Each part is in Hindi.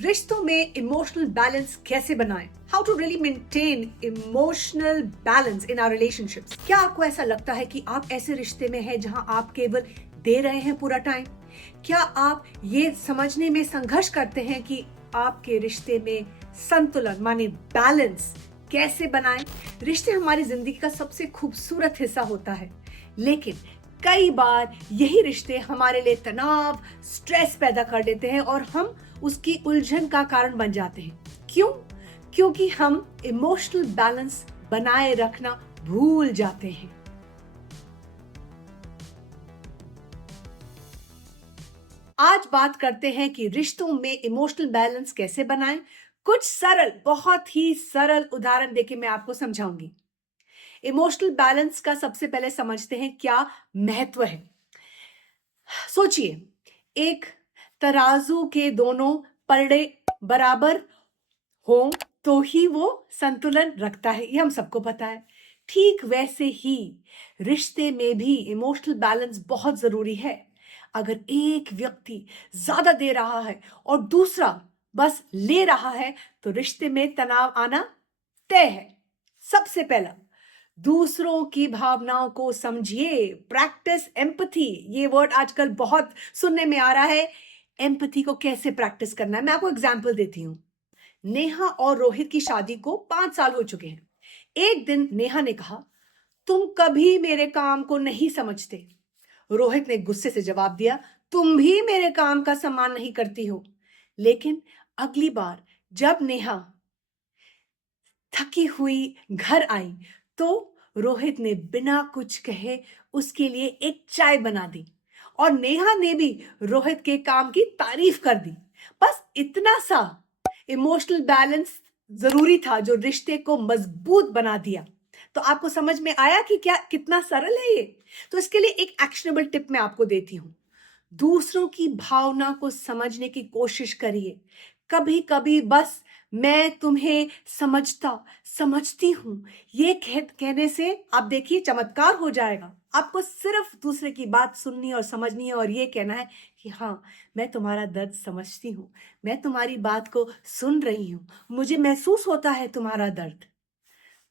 रिश्तों में इमोशनल बैलेंस कैसे बनाएं? How to really maintain emotional balance in our relationships? क्या आपको ऐसा लगता है कि आप ऐसे रिश्ते में हैं जहां आप केवल दे रहे हैं पूरा टाइम? क्या आप ये समझने में संघर्ष करते हैं कि आपके रिश्ते में संतुलन माने बैलेंस कैसे बनाएं? रिश्ते हमारी जिंदगी का सबसे खूबसूरत हिस्सा होता है, लेकिन कई बार यही रिश्ते हमारे लिए तनाव, स्ट्रेस पैदा कर देते हैं और हम उसकी उलझन का कारण बन जाते हैं। क्यों? क्योंकि हम इमोशनल बैलेंस बनाए रखना भूल जाते हैं। आज बात करते हैं कि रिश्तों में इमोशनल बैलेंस कैसे बनाएं। कुछ सरल, बहुत ही सरल उदाहरण देके मैं आपको समझाऊंगी। इमोशनल बैलेंस का सबसे पहले समझते हैं क्या महत्व है। सोचिए, एक तराजू के दोनों पलड़े बराबर हो तो ही वो संतुलन रखता है, ये हम सबको पता है। ठीक वैसे ही रिश्ते में भी इमोशनल बैलेंस बहुत जरूरी है। अगर एक व्यक्ति ज्यादा दे रहा है और दूसरा बस ले रहा है तो रिश्ते में तनाव आना तय है। सबसे पहला, दूसरों की भावनाओं को समझिए। प्रैक्टिस एम्पथी, ये वर्ड आजकल बहुत सुनने में आ रहा है। एम्पथी को कैसे प्रैक्टिस करना है, मैं आपको एग्जांपल देती हूं। नेहा और रोहित की शादी को 5 साल हो चुके हैं। एक दिन नेहा ने कहा, तुम कभी मेरे काम को नहीं समझते। रोहित ने गुस्से से जवाब दिया, तुम भी मेरे काम का सम्मान नहीं करती हो। लेकिन अगली बार जब नेहा थकी हुई घर आई तो रोहित ने बिना कुछ कहे उसके लिए एक चाय बना दी और नेहा ने भी रोहित के काम की तारीफ कर दी। बस इतना सा इमोशनल बैलेंस जरूरी था जो रिश्ते को मजबूत बना दिया। तो आपको समझ में आया कि क्या कितना सरल है ये? तो इसके लिए एक एक्शनेबल टिप मैं आपको देती हूं। दूसरों की भावना को समझने की कोशिश करिए। कभी कभी बस मैं तुम्हें समझती हूं ये कहने से आप देखिए चमत्कार हो जाएगा। आपको सिर्फ दूसरे की बात सुननी और समझनी है और ये कहना है कि हाँ, मैं तुम्हारा दर्द समझती हूँ, मैं तुम्हारी बात को सुन रही हूँ, मुझे महसूस होता है तुम्हारा दर्द।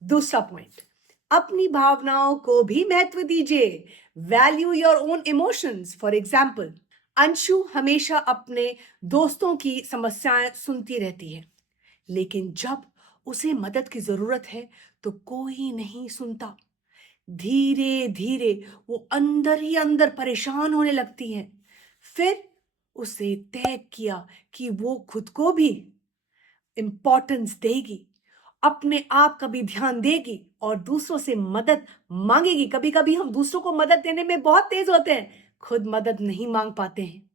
दूसरा पॉइंट, अपनी भावनाओं को भी महत्व दीजिए। Value your own emotions. For example, Anshu हमेशा अपने दोस्तों की समस्याएं सुनती रहती है, लेकिन जब उसे मदद की जरूरत है तो कोई नहीं सुनता। धीरे धीरे वो अंदर ही अंदर परेशान होने लगती है। फिर उसे तय किया कि वो खुद को भी इंपॉर्टेंस देगी, अपने आप का भी ध्यान देगी और दूसरों से मदद मांगेगी। कभी कभी हम दूसरों को मदद देने में बहुत तेज होते हैं, खुद मदद नहीं मांग पाते हैं।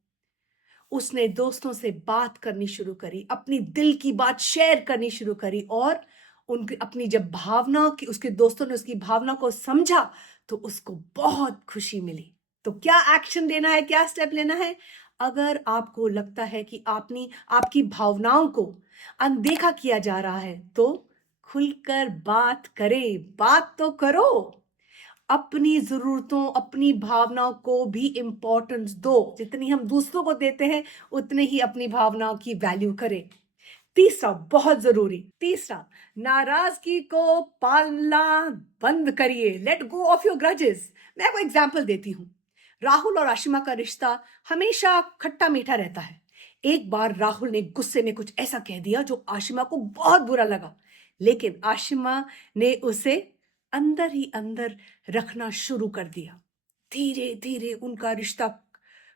उसने दोस्तों से बात करनी शुरू करी, अपनी दिल की बात शेयर करनी शुरू करी और उनकी अपनी जब भावना की उसके दोस्तों ने उसकी भावना को समझा तो उसको बहुत खुशी मिली। तो क्या एक्शन लेना है, क्या स्टेप लेना है? अगर आपको लगता है कि आपकी भावनाओं को अनदेखा किया जा रहा है तो खुलकर बात करें, बात तो करो। अपनी जरूरतों, अपनी भावनाओं को भी इंपॉर्टेंस दो। जितनी हम दूसरों को देते हैं उतने ही अपनी भावनाओं की वैल्यू करें। तीसरा, बहुत जरूरी, तीसरा, नाराजगी को पालना बंद करिए। Let go of your grudges. मैं आपको एग्जाम्पल देती हूं। राहुल और आशिमा का रिश्ता हमेशा खट्टा मीठा रहता है। एक बार राहुल ने गुस्से में कुछ ऐसा कह दिया जो आशिमा को बहुत बुरा लगा, लेकिन आशिमा ने उसे अंदर ही अंदर रखना शुरू कर दिया। धीरे धीरे उनका रिश्ता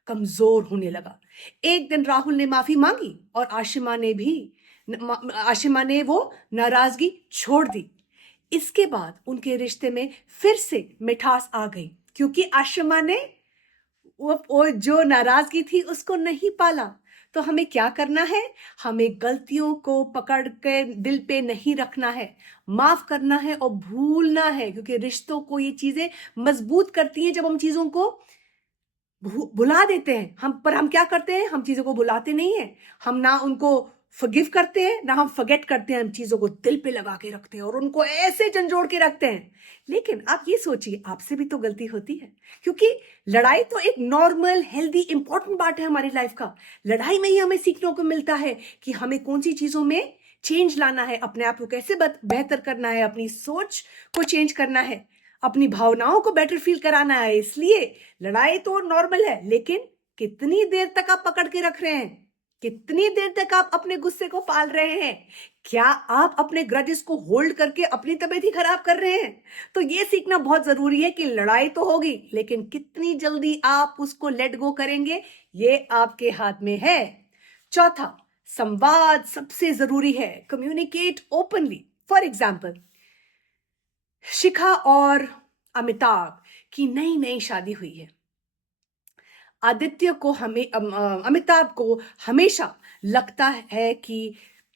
कमजोर होने लगा। एक दिन राहुल ने माफी मांगी और आशिमा ने वो नाराजगी छोड़ दी। इसके बाद उनके रिश्ते में फिर से मिठास आ गई, क्योंकि आशिमा ने वो जो नाराजगी थी उसको नहीं पाला। तो हमें क्या करना है? हमें गलतियों को पकड़ के दिल पे नहीं रखना है, माफ करना है और भूलना है, क्योंकि रिश्तों को ये चीजें मजबूत करती हैं। जब हम चीजों को भुला देते हैं, हम क्या करते हैं? हम चीजों को भुलाते नहीं हैं, हम ना उनको फॉरगिव करते हैं ना हम फॉरगेट करते हैं, हम चीजों को दिल पे लगा के रखते हैं और उनको ऐसे झंझोड़ के रखते हैं। लेकिन आप ये सोचिए, आपसे भी तो गलती होती है, क्योंकि लड़ाई तो एक नॉर्मल हेल्दी इंपॉर्टेंट पार्ट है हमारी लाइफ का। लड़ाई में ही हमें सीखने को मिलता है कि हमें कौन सी चीजों में चेंज लाना है, अपने आप को कैसे बेहतर करना है, अपनी सोच को चेंज करना है, अपनी भावनाओं को बेटर फील कराना है। इसलिए लड़ाई तो नॉर्मल है, लेकिन कितनी देर तक आप पकड़ के रख रहे हैं, कितनी देर तक आप अपने गुस्से को पाल रहे हैं? क्या आप अपने ग्रजेस को होल्ड करके अपनी तबीयत ही खराब कर रहे हैं? तो ये सीखना बहुत जरूरी है कि लड़ाई तो होगी, लेकिन कितनी जल्दी आप उसको लेट गो करेंगे, ये आपके हाथ में है। चौथा, संवाद सबसे जरूरी है। Communicate openly. फॉर एग्जाम्पल, शिखा और अमिताभ की नई नई शादी हुई है। आदित्य को अमिताभ को हमेशा लगता है कि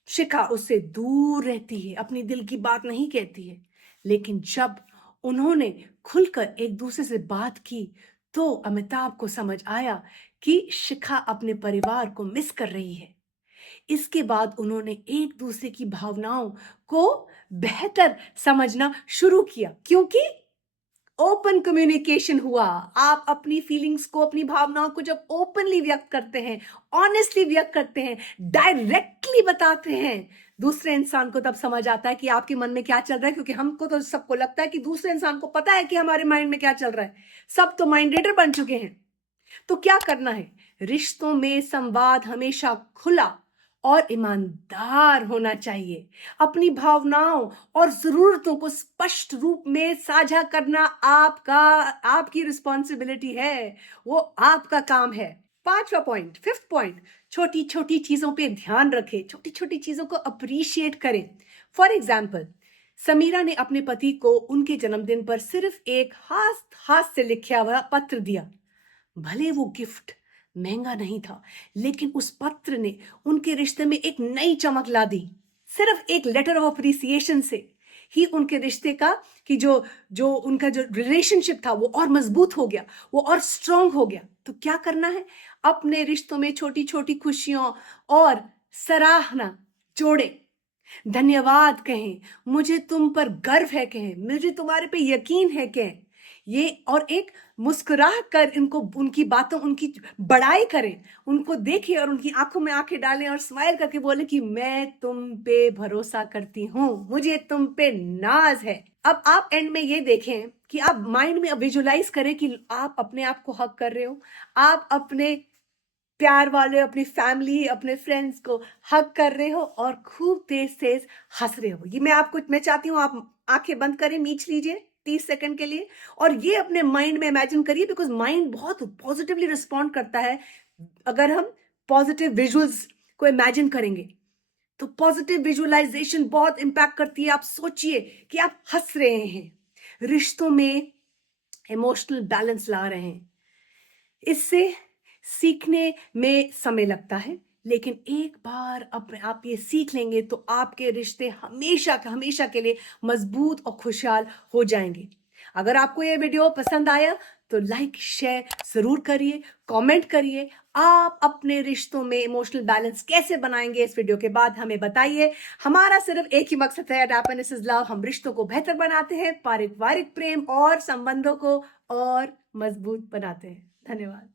शिखा उससे दूर रहती है, अपनी दिल की बात नहीं कहती है। लेकिन जब उन्होंने खुलकर एक दूसरे से बात की तो अमिताभ को समझ आया कि शिखा अपने परिवार को मिस कर रही है। इसके बाद उन्होंने एक दूसरे की भावनाओं को बेहतर समझना शुरू किया, क्योंकि ओपन कम्युनिकेशन हुआ। आप अपनी फीलिंग्स को, अपनी भावनाओं को जब ओपनली व्यक्त करते हैं, ऑनेस्टली व्यक्त करते हैं, डायरेक्टली बताते हैं, दूसरे इंसान को तब समझ आता है कि आपके मन में क्या चल रहा है। क्योंकि हमको तो सबको लगता है कि दूसरे इंसान को पता है कि हमारे माइंड में क्या चल रहा है, सब तो माइंड रीडर बन चुके हैं। तो क्या करना है? रिश्तों में संवाद हमेशा खुला और ईमानदार होना चाहिए। अपनी भावनाओं और जरूरतों को स्पष्ट रूप में साझा करना आपकी रिस्पॉन्सिबिलिटी है, वो आपका काम है। पांचवा पॉइंट, फिफ्थ पॉइंट, छोटी छोटी चीजों पे ध्यान रखें, छोटी छोटी चीजों को अप्रिशिएट करें। फॉर एग्जाम्पल, समीरा ने अपने पति को उनके जन्मदिन पर सिर्फ एक हाथ से लिखा हुआ पत्र दिया। भले वो गिफ्ट महंगा नहीं था, लेकिन उस पत्र ने उनके रिश्ते में एक नई चमक ला दी। सिर्फ एक लेटर ऑफ अप्रिसिएशन से ही उनके रिश्ते का कि जो जो उनका जो रिलेशनशिप था वो और मजबूत हो गया, वो और स्ट्रांग हो गया। तो क्या करना है? अपने रिश्तों में छोटी छोटी खुशियों और सराहना जोड़े। धन्यवाद कहें, मुझे तुम पर गर्व है कहें, मुझे तुम्हारे पे यकीन है कहें। ये और एक मुस्कुरा कर इनको, उनकी बातों, उनकी बड़ाई करें, उनको देखें और उनकी आंखों में आंखें डालें और स्माइल करके बोले कि मैं तुम पे भरोसा करती हूं, मुझे तुम पे नाज है। अब आप एंड में ये देखें कि आप माइंड में विजुलाइज करें कि आप अपने आप को हक कर रहे हो, आप अपने प्यार वाले, अपनी फैमिली, अपने फ्रेंड्स को हक कर रहे हो और खूब तेज तेज हंस रहे हो। ये मैं चाहती हूँ आप आंखें बंद करें, मीच लीजिए 30 सेकंड के लिए और ये अपने माइंड में इमेजिन करिए, बिकॉज माइंड बहुत पॉजिटिवली रिस्पॉन्ड करता है अगर हम पॉजिटिव विजुअल्स को इमेजिन करेंगे। तो पॉजिटिव विजुअलाइजेशन बहुत इंपैक्ट करती है। आप सोचिए कि आप हंस रहे हैं, रिश्तों में इमोशनल बैलेंस ला रहे हैं। इससे सीखने में समय लगता है, लेकिन एक बार अपने आप ये सीख लेंगे तो आपके रिश्ते हमेशा के लिए मजबूत और खुशहाल हो जाएंगे। अगर आपको ये वीडियो पसंद आया तो लाइक शेयर जरूर करिए, कमेंट करिए। आप अपने रिश्तों में इमोशनल बैलेंस कैसे बनाएंगे, इस वीडियो के बाद हमें बताइए। हमारा सिर्फ एक ही मकसद है, हैप्पीनेस इज लव। हम रिश्तों को बेहतर बनाते हैं, पारिवारिक प्रेम और संबंधों को और मजबूत बनाते हैं। धन्यवाद।